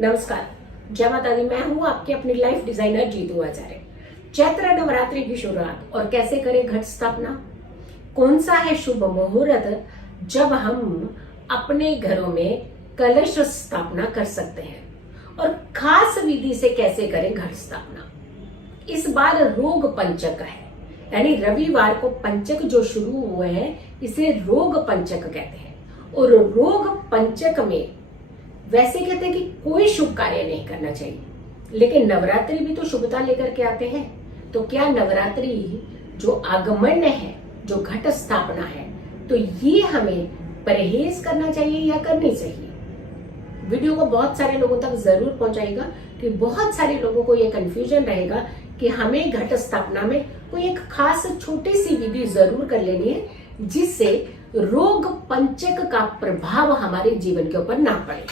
नमस्कार, जय माता दी। मैं हूँ आपकी अपनी लाइफ डिजाइनर जीतू आचार्य। चैत्र नवरात्रि की शुरुआत और कैसे करें घट स्थापना, कौन सा है शुभ मुहूर्त जब हम अपने घरों में कलश स्थापना कर सकते हैं और खास विधि से कैसे करें घट स्थापना। इस बार रोग पंचक है, यानी रविवार को पंचक जो शुरू हुए हैं इसे रोग पंचक कहते हैं। और रोग पंचक में वैसे कहते हैं कि कोई शुभ कार्य नहीं करना चाहिए, लेकिन नवरात्रि भी तो शुभता लेकर के आते हैं। तो क्या नवरात्रि जो आगमन है, जो घट स्थापना है, तो ये हमें परहेज करना चाहिए या करनी चाहिए? वीडियो को बहुत सारे लोगों तक जरूर पहुंचाएगा कि बहुत सारे लोगों को ये कंफ्यूजन रहेगा कि हमें घट स्थापना में कोई एक खास छोटी सी विधि जरूर कर लेनी है जिससे रोग पंचक का प्रभाव हमारे जीवन के ऊपर ना पड़े।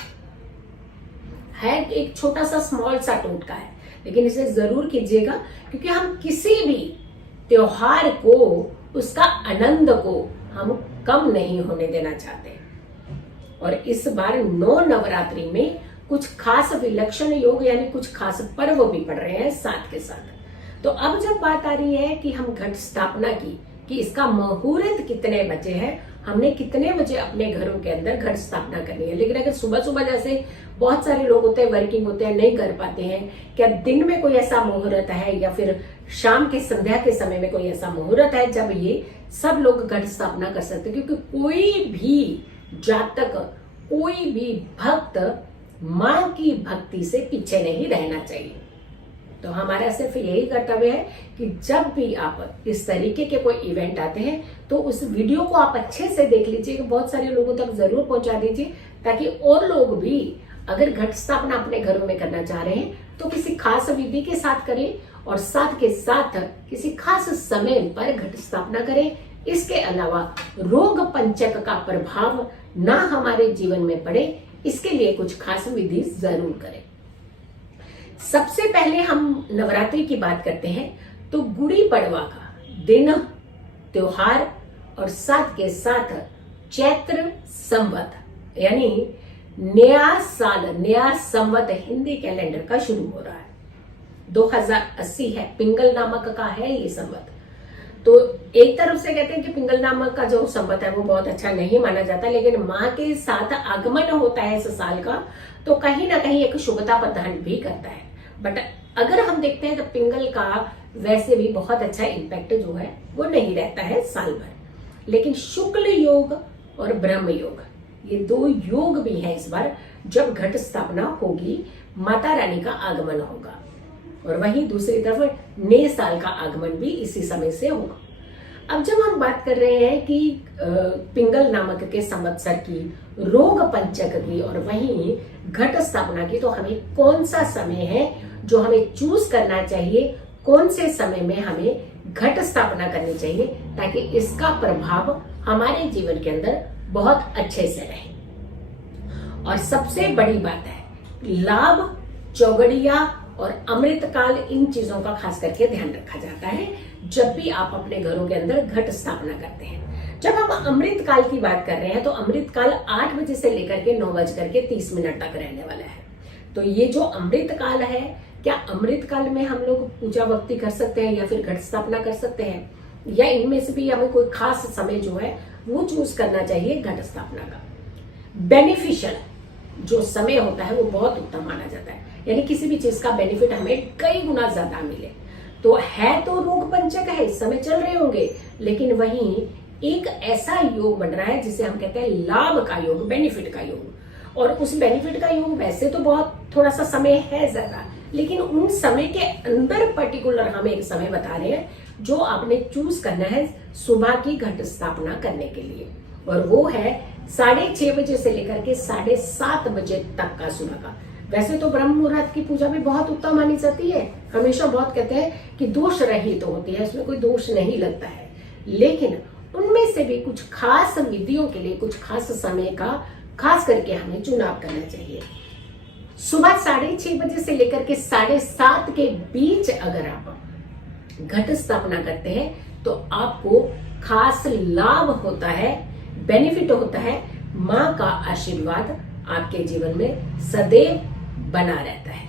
है एक छोटा सा स्मॉल सा टोटका है, लेकिन इसे जरूर कीजिएगा क्योंकि हम किसी भी त्योहार को, उसका आनंद को हम कम नहीं होने देना चाहते। और इस बार 9 नवरात्रि में कुछ खास विलक्षण योग यानी कुछ खास पर्व भी पड़ रहे हैं साथ के साथ। तो अब जब बात आ रही है कि हम घट स्थापना की कि इसका मुहूर्त कितने बजे है, हमने कितने बजे अपने घरों के अंदर घट स्थापना करनी है। लेकिन अगर सुबह सुबह जैसे बहुत सारे लोग होते हैं, वर्किंग होते हैं, नहीं कर पाते हैं, क्या दिन में कोई ऐसा मुहूर्त है या फिर शाम के संध्या के समय में कोई ऐसा मुहूर्त है जब ये सब लोग घट स्थापना कर सकते हैं? क्योंकि कोई भी जातक, कोई भी भक्त मां की भक्ति से पीछे नहीं रहना चाहिए। तो हमारा सिर्फ यही कर्तव्य है कि जब भी आप इस तरीके के कोई इवेंट आते हैं तो उस वीडियो को आप अच्छे से देख लीजिए, कि बहुत सारे लोगों तक जरूर पहुंचा दीजिए, ताकि और लोग भी अगर घट स्थापना अपने घरों में करना चाह रहे हैं तो किसी खास विधि के साथ करें और साथ के साथ किसी खास समय पर घट स्थापना करें। इसके अलावा रोग पंचक का प्रभाव ना हमारे जीवन में पड़े, इसके लिए कुछ खास विधि जरूर करें। सबसे पहले हम नवरात्रि की बात करते हैं तो गुड़ी पड़वा का दिन, त्योहार और साथ के साथ चैत्र संवत यानी नया साल, नया संवत हिंदी कैलेंडर का शुरू हो रहा है। 2080 है, पिंगल नामक का है ये संवत। तो एक तरफ से कहते हैं कि पिंगल नामक का जो संवत है वो बहुत अच्छा नहीं माना जाता, लेकिन माँ के साथ आगमन होता है इस साल का, तो कहीं ना कहीं एक शुभता प्रदान भी करता है। बट अगर हम देखते हैं तो पिंगल का वैसे भी बहुत अच्छा इम्पैक्ट जो है वो नहीं रहता है साल भर। लेकिन शुक्ल योग और ब्रह्म योग, ये 2 योग भी है इस बार जब घट स्थापना होगी, माता रानी का आगमन होगा। और वहीं दूसरी तरफ नए साल का आगमन भी इसी समय से होगा। अब जब हम बात कर रहे हैं कि पिंगल नामक के संवत्सर की, रोग पंचक की और वहीं घट स्थापना की, तो हमें कौन सा समय है जो हमें चूज करना चाहिए, कौन से समय में हमें घट स्थापना करनी चाहिए ताकि इसका प्रभाव हमारे जीवन के अंदर बहुत अच्छे से रहे। और सबसे बड़ी बात है लाभ, चौगड़िया और अमृतकाल, इन चीजों का खास करके ध्यान रखा जाता है जब भी आप अपने घरों के अंदर घट स्थापना करते हैं। जब हम अमृतकाल की बात कर रहे हैं तो अमृतकाल 8 बजे से लेकर के 9:30 तक रहने वाला है। तो ये जो अमृतकाल है, क्या अमृतकाल में हम लोग पूजा भक्ति कर सकते हैं या फिर घट स्थापना कर सकते हैं, या इनमें से भी हमें कोई खास समय जो है वो चूज करना चाहिए घट स्थापना का? बेनिफिशियल जो समय होता है वो बहुत उत्तम माना जाता है, यानी किसी भी चीज का बेनिफिट हमें कई गुना ज्यादा मिले। तो है तो रोग पंचक है, इस समय चल रहे होंगे, लेकिन वहीं एक ऐसा योग बन रहा है जिसे हम कहते हैं लाभ का योग, बेनिफिट का योग। और उस बेनिफिट का योग वैसे तो बहुत थोड़ा सा समय है ज्यादा, लेकिन उन समय के अंदर पर्टिकुलर हम एक समय बता रहे हैं जो आपने चूज करना है सुबह की घट स्थापना करने के लिए, और वो है 6:30 बजे से लेकर के 7:30 बजे तक का सुबह का। वैसे तो ब्रह्म मुहूर्त की पूजा भी बहुत उत्तम मानी जाती है, हमेशा बहुत कहते हैं कि दोष रहित तो होती है, इसमें कोई दोष नहीं लगता है, लेकिन उनमें से भी कुछ खास विधियों के लिए कुछ खास समय का खास करके हमें चुनाव करना चाहिए। सुबह 6:30 बजे से लेकर के 7:30 के बीच अगर आप घट स्थापना करते हैं तो आपको खास लाभ होता है, बेनिफिट होता है। माँ का आशीर्वाद आपके जीवन में सदैव बना रहता है।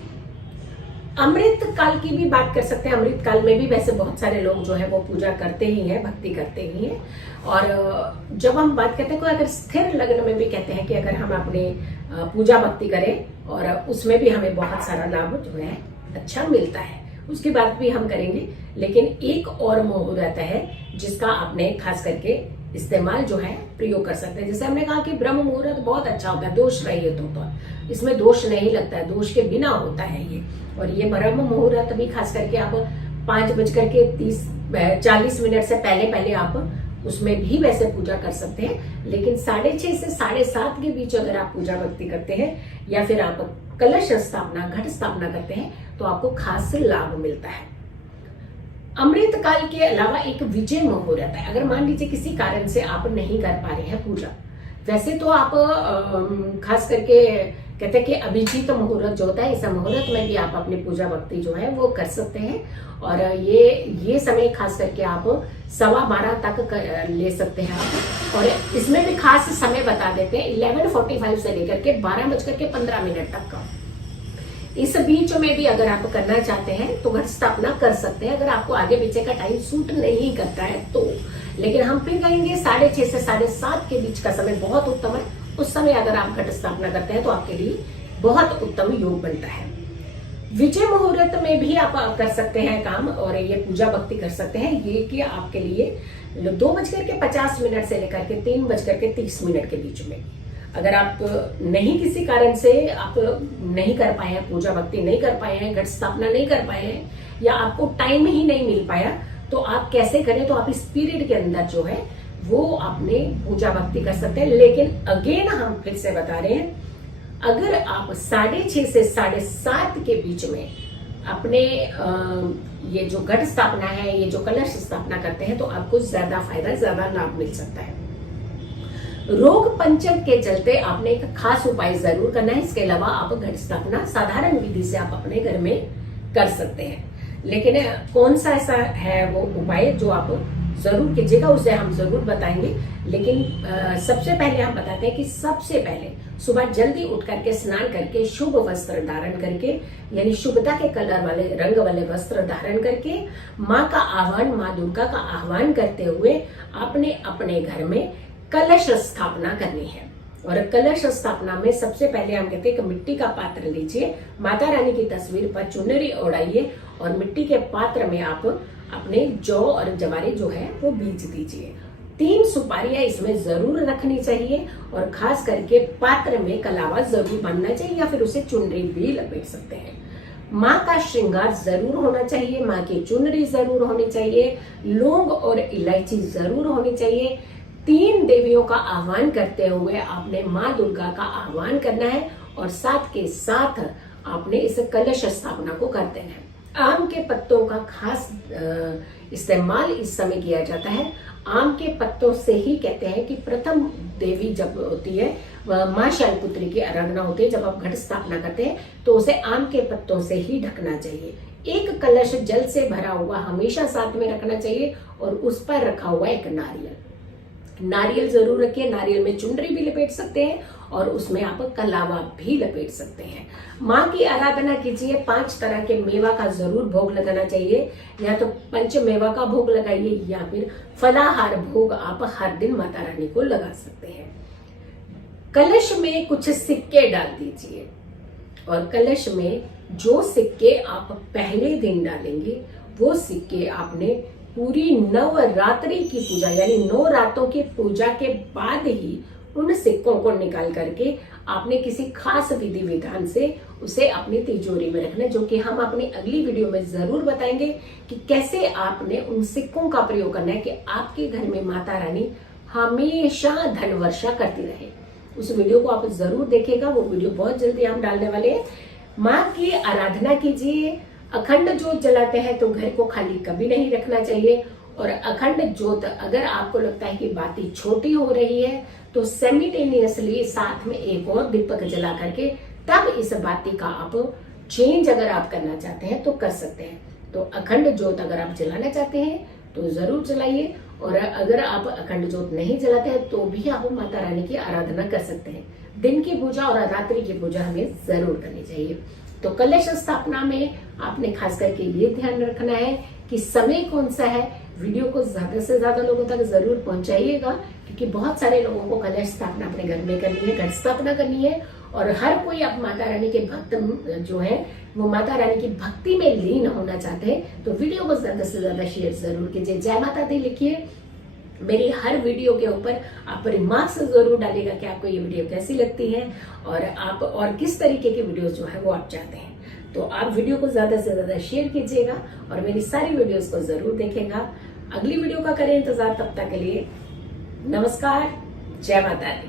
अमृत काल की भी बात कर सकते हैं। अमृत काल में भी वैसे बहुत सारे लोग जो है वो पूजा करते ही हैं, भक्ति करते ही हैं। और जब हम बात करते हैं, अगर स्थिर लग्न में भी कहते हैं कि अगर हम अपने पूजा भक्ति करें और उसमें भी हमें बहुत सारा लाभ जो है अच्छा मिलता है, उसकी बात भी हम करेंगे। लेकिन एक और मुहूर्त है जिसका आपने खास करके इस्तेमाल जो है प्रयोग कर सकते हैं। जैसे हमने कहा कि ब्रह्म मुहूर्त बहुत अच्छा होता है, दोष रहित होता है, इसमें दोष नहीं लगता है, दोष के बिना होता है ये। और ये ब्रह्म मुहूर्त भी खास करके आप 5:40 से पहले आप उसमें भी वैसे पूजा कर सकते हैं। लेकिन 6:30 से 7:30 के बीच अगर आप पूजा भक्ति करते हैं या फिर आप कलश स्थापना, घट स्थापना करते हैं तो आपको खास लाभ मिलता है। अमृत काल के अलावा एक विजय मुहूर्त है। अगर मान लीजिए किसी कारण से आप नहीं कर पा रहे हैं पूजा, वैसे तो आप खास करके कहते हैं कि अभिजीत मुहूर्त जो होता है, इस मुहूर्त में भी आप अपनी पूजा भक्ति जो है वो कर सकते हैं। और ये समय खास करके आप 12:15 तक ले सकते हैं आप। और इसमें भी खास समय बता देते हैं 11:45 से लेकर के 12:15 तक का। इस बीच में भी अगर आप करना चाहते हैं तो घट स्थापना कर सकते हैं, अगर आपको आगे पीछे का टाइम सूट नहीं करता है तो। लेकिन हम फिर कहेंगे 6:30 से 7:30 के बीच का समय बहुत उत्तम है। उस समय अगर आप घट स्थापना करते हैं तो आपके लिए बहुत उत्तम योग बनता है। विजय मुहूर्त में भी आप कर सकते हैं काम और ये पूजा भक्ति कर सकते हैं। ये कि आपके लिए 2:50 से लेकर के 3:30 के बीच में, अगर आप नहीं किसी कारण से आप नहीं कर पाए हैं, पूजा भक्ति नहीं कर पाए हैं, घट स्थापना नहीं कर पाए हैं, या आपको टाइम ही नहीं मिल पाया, तो आप कैसे करें, तो आप इस पीरियड के अंदर जो है वो आपने पूजा भक्ति कर सकते हैं। लेकिन अगेन हम फिर से बता रहे हैं, अगर आप 6:30 से 7:30 के बीच में अपने ये जो घट स्थापना है, ये जो कलश स्थापना करते हैं, तो आपको ज्यादा फायदा, ज्यादा लाभ मिल सकता है। रोग पंचक के चलते आपने एक खास उपाय जरूर करना है। इसके अलावा आप घट स्थापना साधारण विधि से आप अपने घर में कर सकते हैं। लेकिन कौन सा ऐसा है वो उपाय जो आप जरूर कीजिएगा, उसे हम जरूर बताएंगे। लेकिन सबसे पहले हम बताते हैं कि सबसे पहले सुबह जल्दी उठ करके स्नान करके शुभ वस्त्र धारण करके, यानी शुभता के कलर वाले, रंग वाले वस्त्र धारण करके माँ का आह्वान, माँ दुर्गा का आह्वान करते हुए आपने अपने घर में कलश स्थापना करनी है। और कलश स्थापना में सबसे पहले हम कहते हैं कि मिट्टी का पात्र लीजिए, माता रानी की तस्वीर पर चुनरी ओढ़ाइए और मिट्टी के पात्र में आप अपने जौ और जवारे जो है वो बीज दीजिए। 3 सुपारियां इसमें जरूर रखनी चाहिए और खास करके पात्र में कलावा जरूर बांधना चाहिए या फिर उसे चुनरी भी लपेट सकते हैं। माँ का श्रृंगार जरूर होना चाहिए, माँ की चुनरी जरूर होनी चाहिए, लौंग और इलायची जरूर होनी चाहिए। 3 देवियों का आह्वान करते हुए आपने माँ दुर्गा का आह्वान करना है और साथ के साथ आपने इस कलश स्थापना को कर देना है। आम के पत्तों का खास इस्तेमाल इस समय किया जाता है। आम के पत्तों से ही कहते हैं कि प्रथम देवी जब होती है, माँ शैलपुत्री की आराधना होती है, जब आप घट स्थापना करते हैं तो उसे आम के पत्तों से ही ढकना चाहिए। एक कलश जल से भरा हुआ हमेशा साथ में रखना चाहिए और उस पर रखा हुआ एक नारियल जरूर रखिए। नारियल में चुनरी भी लपेट सकते हैं और उसमें आप कलावा भी लपेट सकते हैं। माँ की आराधना कीजिए। 5 तरह के मेवा का जरूर भोग लगाना चाहिए, या तो पंच मेवा का भोग लगाइए या फिर फलाहार भोग आप हर दिन माता रानी को लगा सकते हैं। कलश में कुछ सिक्के डाल दीजिए और कलश में जो सिक्के आप पहले दिन डालेंगे वो सिक्के आपने पूरी नवरात्रि की पूजा यानी 9 रातों की पूजा के बाद ही उन सिक्कों को निकाल करके आपने किसी खास विधि विधान से उसे अपनी तिजोरी में रखना है, जो कि हम अपनी अगली वीडियो में जरूर बताएंगे कि कैसे आपने उन सिक्कों का प्रयोग करना है कि आपके घर में माता रानी हमेशा धन वर्षा करती रहे। उस वीडियो को आप जरूर देखिएगा, वो वीडियो बहुत जल्दी हम डालने वाले हैं। माँ की आराधना कीजिए। अखंड जोत जलाते हैं तो घर को खाली कभी नहीं रखना चाहिए। और अखंड जोत अगर आपको लगता है कि बाती छोटी हो रही है तो सेमिटेनियसली साथ में एक और दीपक जला करके तब इस बाती का आप चेंज अगर आप करना चाहते हैं तो कर सकते हैं। तो अखंड जोत अगर आप जलाना चाहते हैं तो जरूर जलाइए, और अगर आप अखंड जोत नहीं जलाते हैं तो भी आप माता रानी की आराधना कर सकते हैं। दिन की पूजा और रात्रि की पूजा हमें जरूर करनी चाहिए। तो कलश स्थापना में आपने खास करके ये ध्यान रखना है कि समय कौन सा है। वीडियो को ज्यादा से ज्यादा लोगों तक जरूर पहुंचाइएगा, क्योंकि बहुत सारे लोगों को कलश स्थापना अपने घर में करनी है, घट स्थापना करनी है, और हर कोई अब माता रानी के भक्त जो है वो माता रानी की भक्ति में लीन होना चाहते हैं। तो वीडियो को ज्यादा से ज्यादा शेयर जरूर कीजिए। जय माता दी लिखिए मेरी हर वीडियो के ऊपर, आप रिमार्क्स जरूर डालिएगा कि आपको ये वीडियो कैसी लगती है और आप और किस तरीके की वीडियोस जो है वो आप चाहते हैं। तो आप वीडियो को ज्यादा से ज्यादा शेयर कीजिएगा और मेरी सारी वीडियोस को जरूर देखेगा। अगली वीडियो का करें इंतजार, तब तक के लिए नमस्कार, जय माता दी।